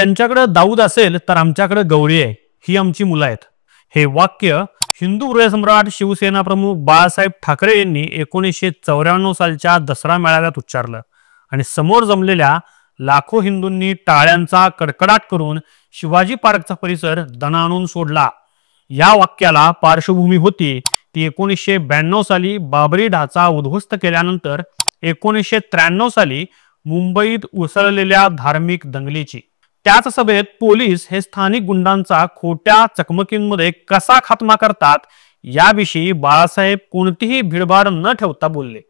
त्यांच्याकडे दाऊद असेल तर आमच्याकडे गवळी आहे, ही आमची मुलं आहेत. हे वाक्य हिंदू हृदयसम्राट शिवसेना प्रमुख बाळासाहेब ठाकरे यांनी 1994 सालच्या दसरा मेळाव्यात उच्चारलं आणि समोर जमलेल्या लाखो हिंदूंनी टाळ्यांचा कडकडाट करून शिवाजी पार्कचा परिसर दणाणून सोडला. या वाक्याला पार्श्वभूमी होती ती 1992 साली बाबरी ढाचा उद्ध्वस्त केल्यानंतर 1993 साली मुंबईत उसळलेल्या धार्मिक दंगलीची. त्याच सभेत पोलीस हे स्थानिक गुंडांचा खोट्या चकमकींमध्ये कसा खात्मा करतात याविषयी बाळासाहेब कोणतीही भिडभाड न ठेवता बोलले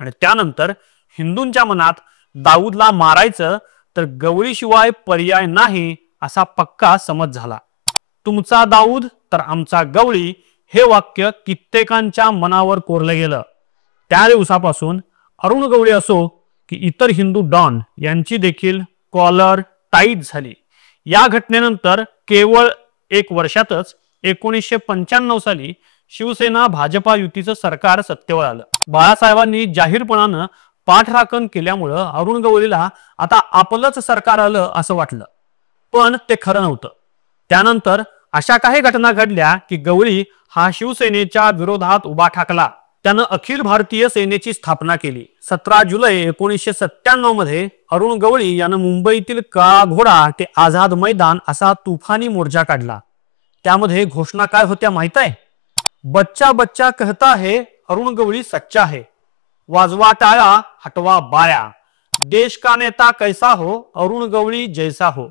आणि त्यानंतर हिंदूंच्या मनात दाऊदला मारायचं तर गवळीशिवाय पर्याय नाही असा पक्का समज झाला. तुमचा दाऊद तर आमचा गवळी हे वाक्य कित्येकांच्या मनावर कोरलं गेलं. त्या दिवसापासून अरुण गवळी असो की इतर हिंदू डॉन यांची देखील कॉलर टाईट झाली. या घटनेनंतर केवळ 1 वर्षातच 1995 साली शिवसेना भाजपा युतीचं सरकार सत्तेवर आलं. बाळासाहेबांनी जाहीरपणानं पाठराखण केल्यामुळं अरुण गवळीला आता आपलंच सरकार आलं असं वाटलं, पण ते खरं नव्हतं. त्यानंतर अशा काही घटना घडल्या की गवळी हा शिवसेनेच्या विरोधात उभा ठाकला. त्यानं अखिल भारतीय सेनेची स्थापना केली. 17 जुलै 1997 मध्ये अरुण गवळी यानं मुंबईतील काळा घोडा ते आझाद मैदान असा तुफानी मोर्चा काढला. त्यामध्ये घोषणा काय होत्या माहित आहे? बच्चा बच्चा कहता है अरुण गवळी सच्चा है, वाजवा टाळा हटवा बाया, देश का नेता कैसा हो अरुण गवळी जैसा हो,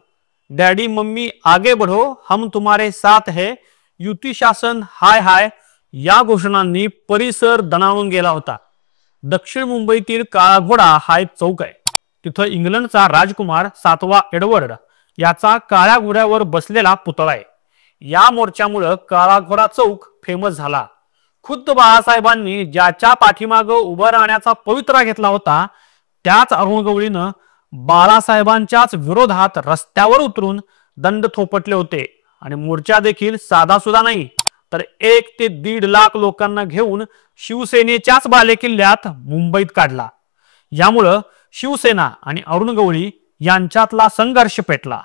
डैडी मम्मी आगे बढ़ो हम तुम्हारे साथ है, युती शासन हाय हाय या घोषणांनी परिसर दणाणून गेला होता. दक्षिण मुंबईतील काळा घोडा हा एक चौक आहे. तिथं इंग्लंडचा राजकुमार 7वा एडवर्ड याचा काळ्या घोड्यावर बसलेला पुतळा आहे. या मोर्चामुळे काळा घोडा चौक फेमस झाला. खुद्द बाळासाहेबांनी ज्याच्या पाठीमागं उभं राहण्याचा पवित्रा घेतला होता त्याच अरुण गवळीनं बाळासाहेबांच्याच विरोधात रस्त्यावर उतरून दंड थोपटले होते आणि मोर्चा देखील साधा सुद्धा नाही तर 1 ते 1.5 लाख लोकांना घेऊन शिवसेनेच्याच बालेकिल्ल्यात मुंबईत काढला. यामुळं शिवसेना आणि अरुण गवळी यांच्यातला संघर्ष पेटला.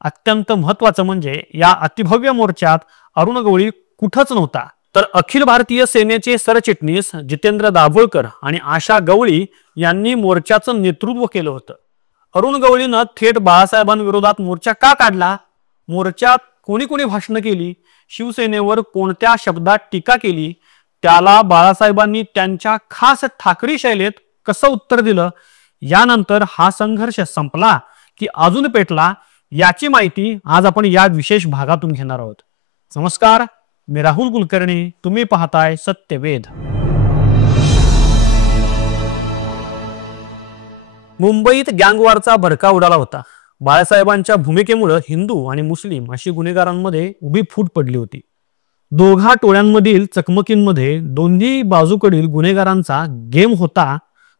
अत्यंत महत्वाचं म्हणजे या अतिभव्य मोर्चात अरुण गवळी कुठंच नव्हता, तर अखिल भारतीय सेनेचे सरचिटणीस जितेंद्र दाभोळकर आणि आशा गवळी यांनी मोर्चाचं नेतृत्व केलं होतं. अरुण गवळीनं थेट बाळासाहेबांविरोधात मोर्चा का काढला? मोर्चात कोणी कोणी भाषणं केली? शिवसेनेवर कोणत्या शब्दात टीका केली? त्याला बाळासाहेबांनी त्यांच्या खास ठाकरी शैलीत कसं उत्तर दिलं? यानंतर हा संघर्ष संपला की अजून पेटला याची माहिती आज आपण या विशेष भागातून घेणार आहोत. नमस्कार, मी राहुल कुलकर्णी, तुम्ही पाहताय सत्यवेद. मुंबईत गँगवॉरचा भडका उडाला होता. बाळासाहेबांच्या भूमिकेमुळे हिंदू आणि मुस्लिम अशी गुन्हेगारांमध्ये उभी फूट पडली होती. दोघा टोळ्यांमधील चकमकींमध्ये दोन्ही बाजूकडील गुन्हेगारांचा गेम होता,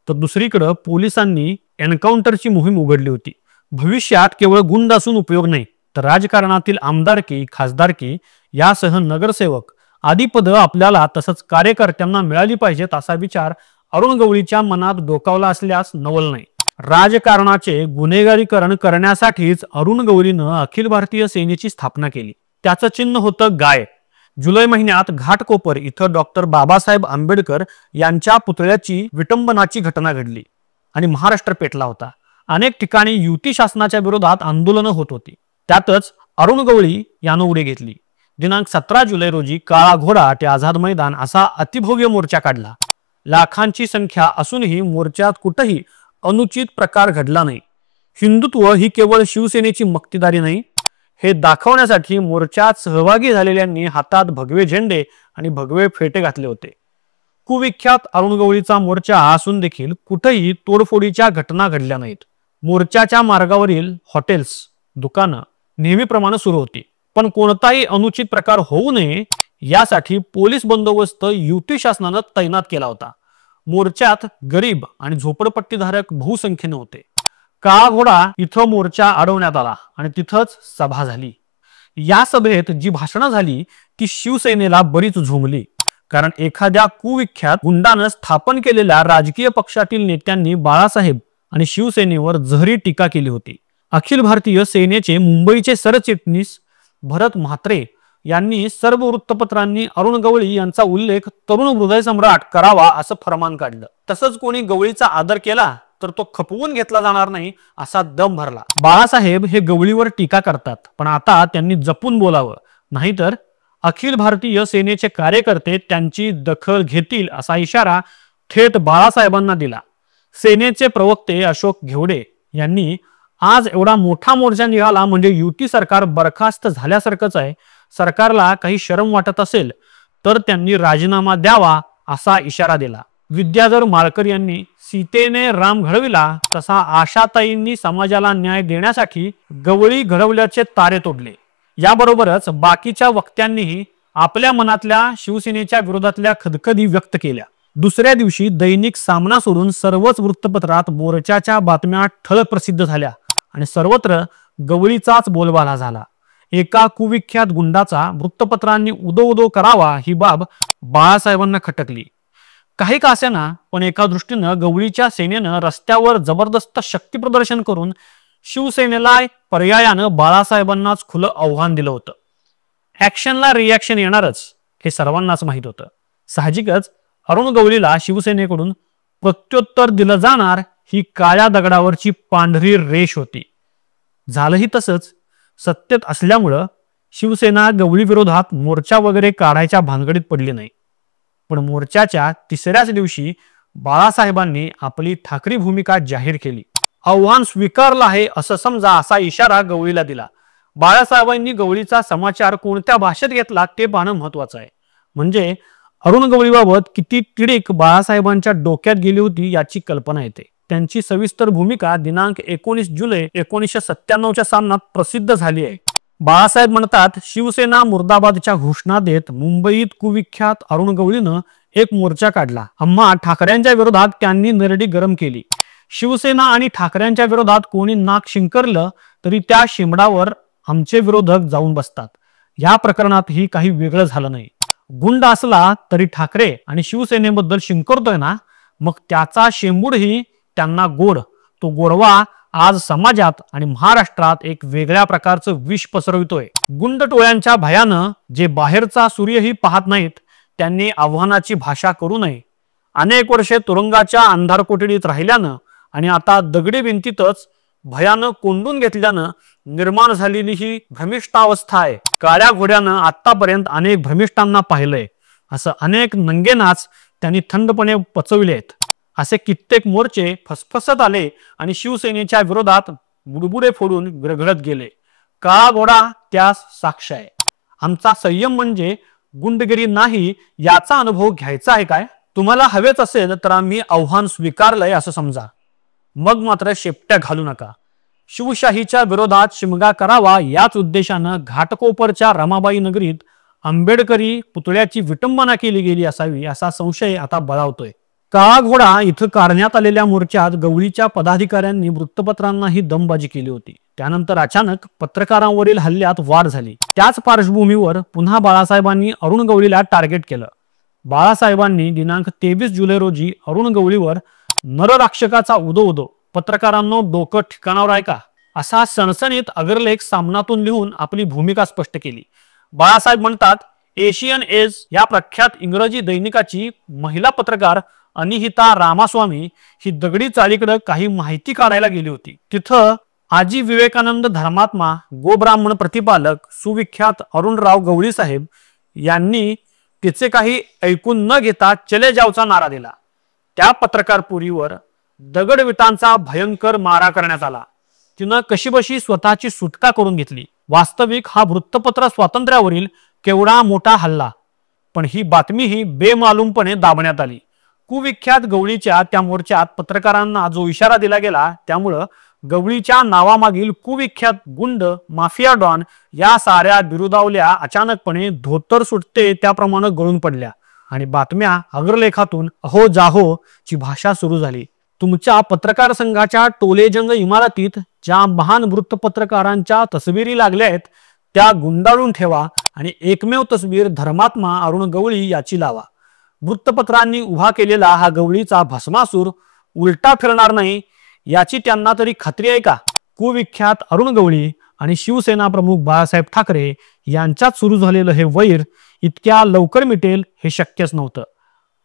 तर दुसरीकडे पोलिसांनी एन्काउंटरची मोहीम उघडली होती. भविष्यात केवळ गुंड असून उपयोग नाही, तर राजकारणातील आमदारकी, खासदारकी यासह नगरसेवक आदी पद आपल्याला तसंच कार्यकर्त्यांना मिळाली पाहिजेत असा विचार अरुण गवळीच्या मनात डोकावला असल्यास नवल नाही. राजकारणाचे गुन्हेगारीकरण करण्यासाठीच अरुण गवळीनं अखिल भारतीय सेनेची स्थापना केली. त्याचं चिन्ह होतं गाय. जुलै महिन्यात घाटकोपर इथं डॉक्टर बाबासाहेब आंबेडकर यांच्या पुतळ्याची विटंबनाची घटना घडली आणि महाराष्ट्र पेटला होता. अनेक ठिकाणी युती शासनाच्या विरोधात आंदोलनं होत होती. त्यातच अरुण गवळी यानं उडी घेतली. दिनांक 17 जुलै रोजी काळा घोडा ते आझाद मैदान असा अतिभव्य मोर्चा काढला. लाखांची संख्या असूनही मोर्चात कुठेही अनुचित प्रकार घडला नाही. हिंदुत्व ही केवळ शिवसेनेची मक्तेदारी नाही, हे दाखवण्यासाठी मोर्चात सहभागी झालेल्यांनी हातात भगवे झेंडे आणि भगवे फेटे घातले होते. कुविख्यात अरुण गवळीचा मोर्चा असून देखील कुठेही तोडफोडीच्या घटना घडल्या नाहीत. मोर्चाच्या मार्गावरील हॉटेल्स, दुकानं नेहमीप्रमाणे सुरू होती, पण कोणताही अनुचित प्रकार होऊ नये यासाठी पोलीस बंदोबस्त युती शासनानं तैनात केला होता. मोर्चात गरीब आणि झोपडपट्टीधारक बहुसंख्येने होते. काळा घोडा इथं मोर्चा अडवण्यात आला आणि तिथंच सभा झाली. या सभेत जी भाषणं झाली ती शिवसेनेला बरीच झोंबली, कारण एखाद्या कुविख्यात गुंडानं स्थापन केलेल्या राजकीय पक्षातील नेत्यांनी बाळासाहेब आणि शिवसेनेवर जहरी टीका केली होती. अखिल भारतीय सेनेचे मुंबईचे सरचिटणीस भरत म्हात्रे यांनी सर्व वृत्तपत्रांनी अरुण गवळी यांचा उल्लेख तरुण हृदय सम्राट करावा असं फरमान काढलं. तसंच कोणी गवळीचा आदर केला तर तो खपवून घेतला जाणार नाही असा दम भरला. बाळासाहेब हे गवळीवर टीका करतात, पण आता त्यांनी जपून बोलावं, नाहीतर अखिल भारतीय सेनेचे कार्यकर्ते त्यांची दखल घेतील असा इशारा थेट बाळासाहेबांना दिला. सेनेचे प्रवक्ते अशोक घेवडे यांनी आज एवढा मोठा मोर्चा निघाला म्हणजे युती सरकार बरखास्त झाल्यासारखंच आहे, सरकारला काही शरम वाटत असेल तर त्यांनी राजीनामा द्यावा असा इशारा दिला. विद्याधर माळकर यांनी सीतेने राम घडविला तसा आशाताईंनी समाजाला न्याय देण्यासाठी गवळी घडवल्याचे तारे तोडले. याबरोबरच बाकीच्या वक्त्यांनीही आपल्या मनातल्या शिवसेनेच्या विरोधातल्या खदखदी व्यक्त केल्या. दुसऱ्या दिवशी दैनिक सामना सोडून सर्वच वृत्तपत्रात मोर्चाच्या बातम्या ठळक प्रसिद्ध झाल्या आणि सर्वत्र गवळीचाच बोलबाला झाला. एका कुविख्यात गुंडाचा वृत्तपत्रांनी उदो उदो करावा ही बाब बाळासाहेबांना खटकली. काही का असेना, पण एका दृष्टीनं गवळीच्या सेनेनं रस्त्यावर जबरदस्त शक्ती प्रदर्शन करून शिवसेनेला पर्यायानं बाळासाहेबांनाच खुलं आव्हान दिलं होतं. ऍक्शनला रिॲक्शन येणारच हे सर्वांनाच माहित होतं. साहजिकच अरुण गवळीला शिवसेनेकडून प्रत्युत्तर दिलं जाणार ही काळ्या दगडावरची पांढरी रेष होती. झालंही तसंच. सत्तेत असल्यामुळं शिवसेना गवळी विरोधात मोर्चा वगैरे काढायच्या भानगडीत पडली नाही. पण मोर्चाच्या तिसऱ्याच दिवशी बाळासाहेबांनी आपली ठाकरी भूमिका जाहीर केली. आव्हान स्वीकारलं आहे असं समजा असा इशारा गवळीला दिला. बाळासाहेबांनी गवळीचा समाचार कोणत्या भाषेत घेतला ते पाहणं महत्वाचं आहे. म्हणजे अरुण गवळीबाबत किती तिडीक बाळासाहेबांच्या डोक्यात गेली होती याची कल्पना येते. त्यांची सविस्तर भूमिका दिनांक 19 जुलै 1997च्या सामन्यात प्रसिद्ध झाली आहे. बाळासाहेब म्हणतात, शिवसेना मुर्दाबादच्या घोषणा देत मुंबईत कुविख्यात अरुण गवळीनं एक मोर्चा काढला. आम्हा ठाकरेंच्या विरोधात त्यांनी नरडी गरम केली. शिवसेना आणि ठाकरेंच्या विरोधात कोणी नाक शिंकरलं तरी त्या शिमडावर आमचे विरोधक जाऊन बसतात. या प्रकरणात ही काही वेगळं झालं नाही. गुंड असला तरी ठाकरे आणि शिवसेनेबद्दल शिंकरतोय ना, मग त्याचा शेंबूडही त्यांना गोड. तो गोडवा आज समाजात आणि महाराष्ट्रात एक वेगळ्या प्रकारचं विष पसरवितोय. गुंड टोळ्यांच्या भयानं जे बाहेरचा सूर्यही पाहत नाहीत त्यांनी आव्हानाची भाषा करू नये. अनेक वर्षे तुरुंगाच्या अंधार कोठडीत राहिल्यानं आणि आता दगडी भिंतीतच भयानं कोंडून घेतल्यानं निर्माण झालेली ही भ्रमिष्ठावस्था आहे. काळ्या घोड्यानं आतापर्यंत अनेक भ्रमिष्ठांना पाहिलंय. असं अनेक नंगेनाच त्यांनी थंडपणे पचविले आहेत. असे कित्येक मोर्चे फसफसत आले आणि शिवसेनेच्या विरोधात बुडबुडे फोडून विरघळत गेले. काळा घोडा त्यास साक्ष आहे. आमचा संयम म्हणजे गुंडगिरी नाही याचा अनुभव घ्यायचा आहे काय? तुम्हाला हवेच असेल तर आम्ही आव्हान स्वीकारलंय असं समजा. मग मात्र शेपट्या घालू नका. शिवशाहीच्या विरोधात शिमगा करावा याच उद्देशानं घाटकोपरच्या रमाबाई नगरीत आंबेडकरी पुतळ्याची विटंबना केली गेली असावी असा संशय आता बळावतोय. काळा घोडा इथं काढण्यात आलेल्या मोर्चात गवळीच्या पदाधिकाऱ्यांनी वृत्तपत्रांनाही दमबाजी केली होती. त्यानंतर अचानक पत्रकारांवरील हल्ल्यात वाढ झाली. त्याच पार्श्वभूमीवर पुन्हा बाळासाहेबांनी अरुण गवळीला टार्गेट केलं. बाळासाहेबांनी दिनांक 23 जुलै रोजी अरुण गवळीवर नरराक्षकाचा उदो उदो, पत्रकारांनो डोकं ठिकाणावर आहे का, असा सणसणीत अग्रलेख सामनातून लिहून आपली भूमिका स्पष्ट केली. बाळासाहेब म्हणतात, एशियन एज या प्रख्यात इंग्रजी दैनिकाची महिला पत्रकार अनिहिता रामास्वामी ही दगडी चाळीकडे काही माहिती काढायला गेली होती. तिथं आजी विवेकानंद धर्मात्मा गोब्राह्मण प्रतिपालक सुविख्यात अरुणराव गवळी साहेब यांनी तिचे काही ऐकून न घेता चले जावचा नारा दिला. त्या पत्रकार पुरीवर दगडविटांचा भयंकर मारा करण्यात आला. तिनं कशीबशी स्वतःची सुटका करून घेतली. वास्तविक हा वृत्तपत्र स्वातंत्र्यावरील केवढा मोठा हल्ला, पण ही बातमीही बेमालूमपणे दाबण्यात आली. कुविख्यात गवळीच्या त्या मोर्चात पत्रकारांना जो इशारा दिला गेला त्यामुळं गवळीच्या नावामागील कुविख्यात गुंड, माफिया डॉन या साऱ्या बिरुदावल्या अचानकपणे धोतर सुटते त्याप्रमाणे गळून पडल्या आणि बातम्या अग्रलेखातून अहो जाहो ची भाषा सुरू झाली. तुमच्या पत्रकार संघाच्या टोलेजंग इमारतीत ज्या महान वृत्तपत्रकारांच्या तस्बिरी लागल्या आहेत त्या गुंडाळून ठेवा आणि एकमेव तस्वीर धर्मात्मा अरुण गवळी याची लावा. वृत्तपत्रांनी उभा केलेला हा गवळीचा भस्मासूर उलटा फिरणार नाही याची त्यांना तरी खात्री आहे का? कुविख्यात अरुण गवळी आणि शिवसेना प्रमुख बाळासाहेब ठाकरे यांच्यात सुरू झालेलं हे वैर इतक्या लवकर मिटेल हे शक्यच नव्हतं.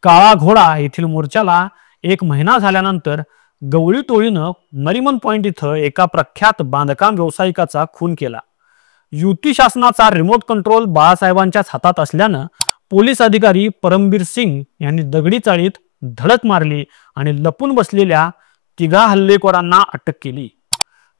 काळा घोडा येथील मोर्चाला 1 महिना झाल्यानंतर गवळी टोळीनं नरिमन पॉइंट इथं एका प्रख्यात बांधकाम व्यावसायिकाचा खून केला. युती शासनाचा रिमोट कंट्रोल बाळासाहेबांच्याच हातात असल्यानं पोलीस अधिकारी परमबीर सिंग यांनी दगडी चाळीत धडक मारली आणि लपून बसलेल्या 3 हल्लेखोरांना अटक केली.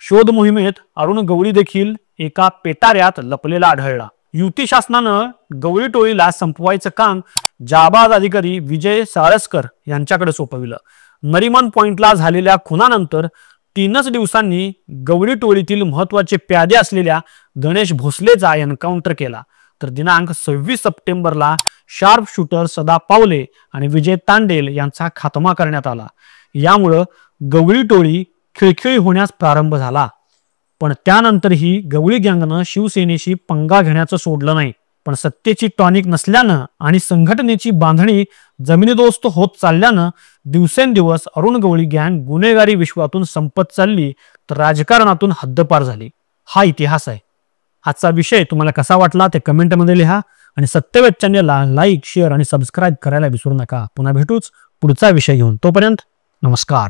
शोध मोहिमेत अरुण गवळी देखील एका पेटाऱ्यात लपलेला आढळला. युती शासनानं गवळी टोळीला संपवायचं काम जाबाज अधिकारी विजय साळसकर यांच्याकडे सोपविलं. नरिमन पॉइंटला झालेल्या खुनानंतर 3च दिवसांनी गवळी टोळीतील महत्वाचे प्यादे असलेल्या गणेश भोसलेचा एन्काउंटर केला. तर दिनांक 26 सप्टेंबरला शार्प शूटर सदा पावले आणि विजय तांडेल यांचा खात्मा करण्यात आला. यामुळं गवळी टोळी खिळखिळी होण्यास प्रारंभ झाला. पण त्यानंतरही गवळी गँगनं शिवसेनेशी पंगा घेण्याचं सोडलं नाही. पण सत्तेची टॉनिक नसल्यानं आणि संघटनेची बांधणी जमिनीदोस्त होत चालल्यानं दिवसेंदिवस अरुण गवळी गँग गुन्हेगारी विश्वातून संपत चालली तर राजकारणातून हद्दपार झाली. हा इतिहास आहे. आजचा विषय तुम्हाला कसा वाटला ते कमेंटमध्ये लिहा आणि सत्यवेद चॅनलला लाईक, शेअर आणि सबस्क्राईब करायला विसरू नका. पुन्हा भेटूच पुढचा विषय घेऊन. तोपर्यंत नमस्कार.